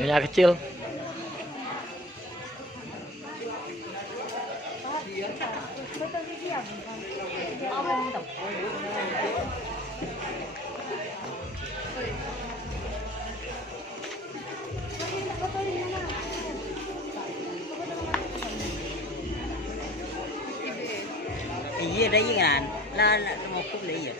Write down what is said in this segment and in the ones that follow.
Nyonya kecil. Iya dah iya kan. Lah mau kup lah iya.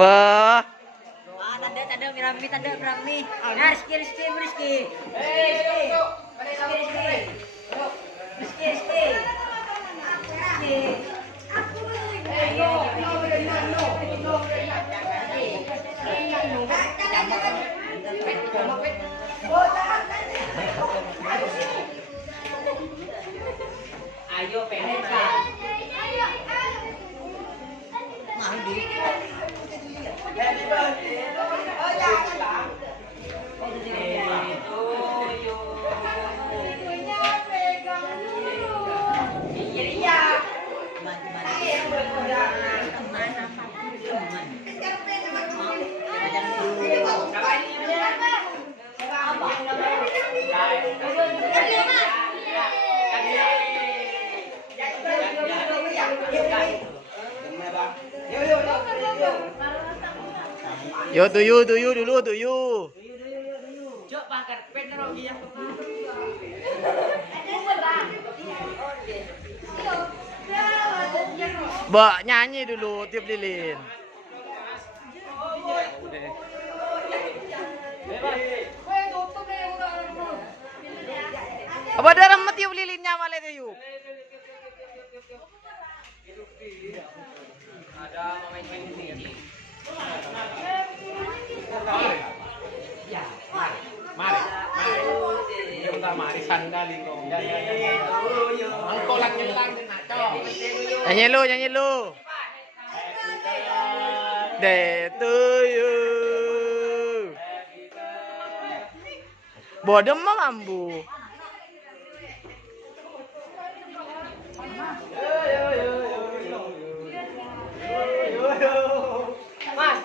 Wah. Tanda Mirami. Nah, Rizky. Ayo pendek kan. Mau di. Yo tuyu dulu tuyu. Cok pakai pen terus dia. Mbak nyanyi dulu tiup lilin. Apa ada remet tiup lilinnya malah tuyu. Ada main-main ini. Mari sandali kok. Mangkolan nyelang nak cok. Nyanyi lu. Day to you. Bodem mah mambu. Mas,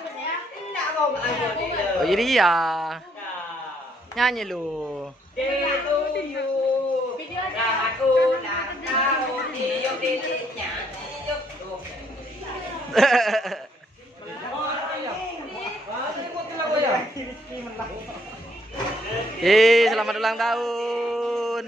enggak mau main. Oh iya. Nyanyi lu. Selamat ulang tahun.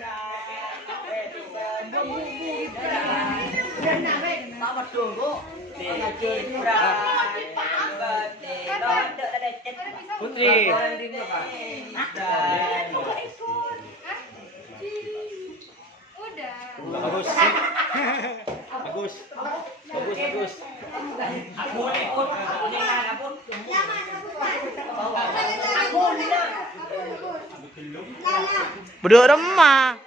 Putri. Bagus. Aku ikut. Beduk remah.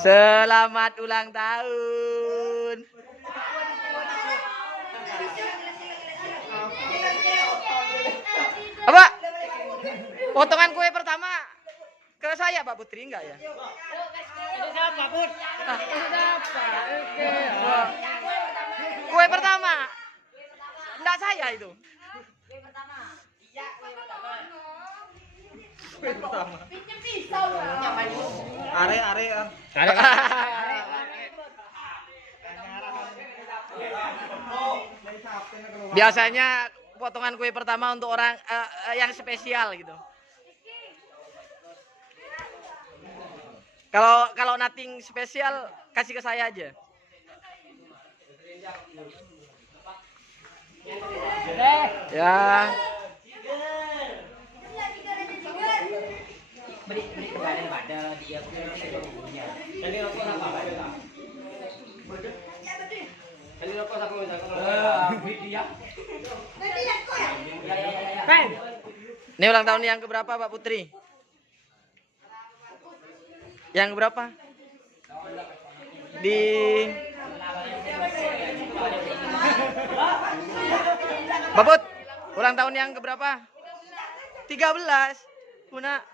Selamat ulang tahun. Apa? Potongan kue pertama ke saya Pak Putri enggak ya? Siapa, Bud? Kue pertama. Enggak saya itu. Kue pertama. Are. Biasanya potongan kue pertama untuk orang yang spesial gitu. Kalau nothing spesial kasih ke saya aja. Ya. Beri kepada dia punya. Jadi rokok apa? Jadi rokok apa? Dia. Pen. Ini ulang tahun yang keberapa Pak Putri? Yang berapa? Di Babut, ulang tahun yang keberapa? 13. Muna.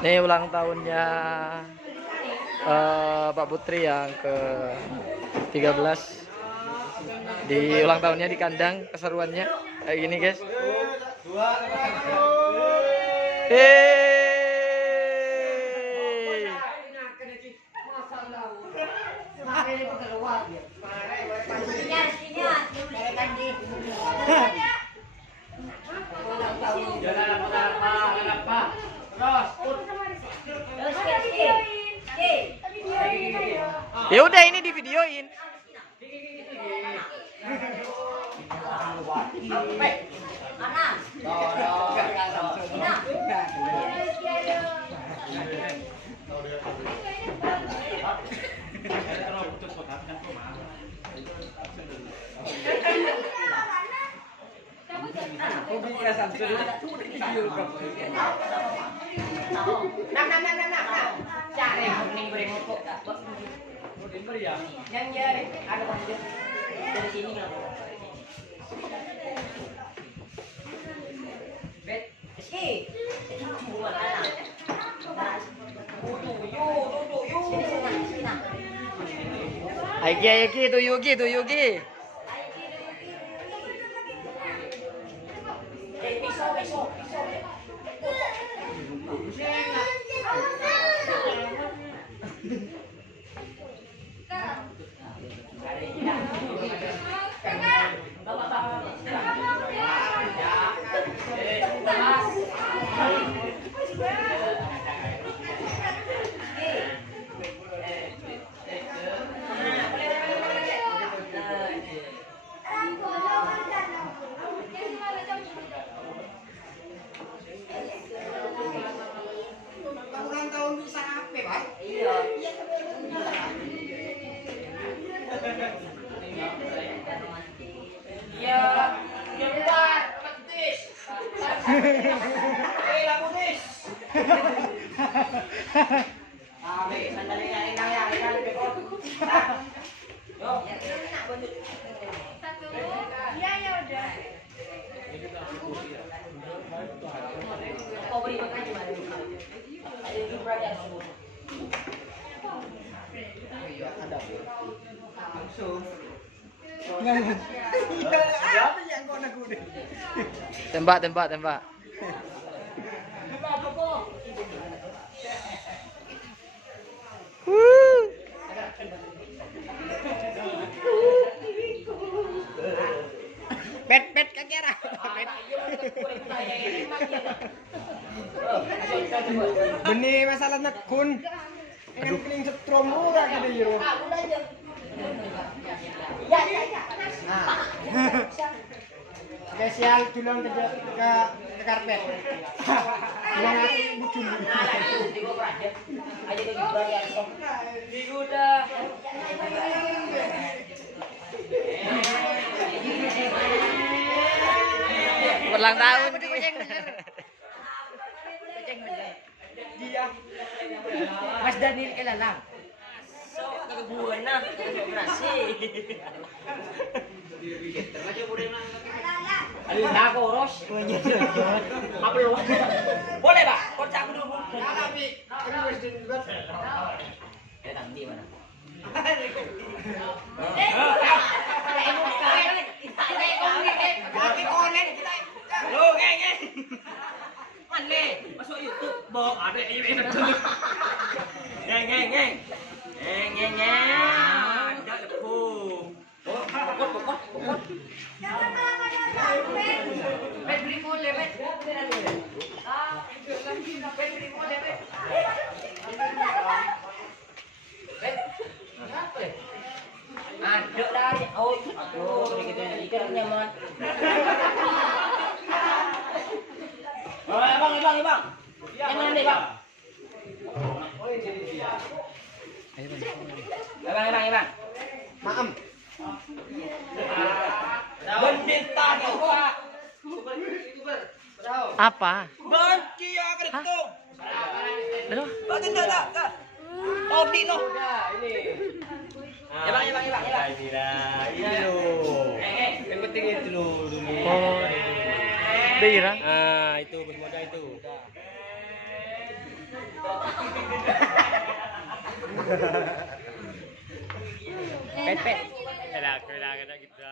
Ini ulang tahunnya Pak Putri yang ke-13. Di ulang tahunnya di kandang, keseruannya kayak gini guys. Ya udah ini di videoin. Aiki, Tuyugi. Tembak. Bet kaki arah. Benih masalah nekun. Aduh, keling setrum ora gede yo. Ya. Spesial tulung ke karpet. Yang bucun. Ayo ke bayar sok. Diguda. Ulang tahun. Dia. Mas Daniel Elalang. Nagbuhan na. Operasi. Ako, Ros. Aplo. Boleh, Pak? Kocak aku dulu. Tapi, Di mana? Lo, ngeng. Mane, masuk YouTube. Bawa ada ini betul. Ngeng. Ada lepu. Pokok. Bet beli boleh, bet. Bet beli boleh, bet. Bet. Ada dari. Oh, Aduh, kita ikan nyaman. Oh, bang. Yang mana nih, bang? Bang. Maam. Bendita gua. Apa? Banci akan itu. Aduh. Tak. Todi no. Ya bang. Ini loh. Yang penting itu loh dulu. Oh. Daerah. Ah, itu bos modal itu. Pet. Kailangan gitu.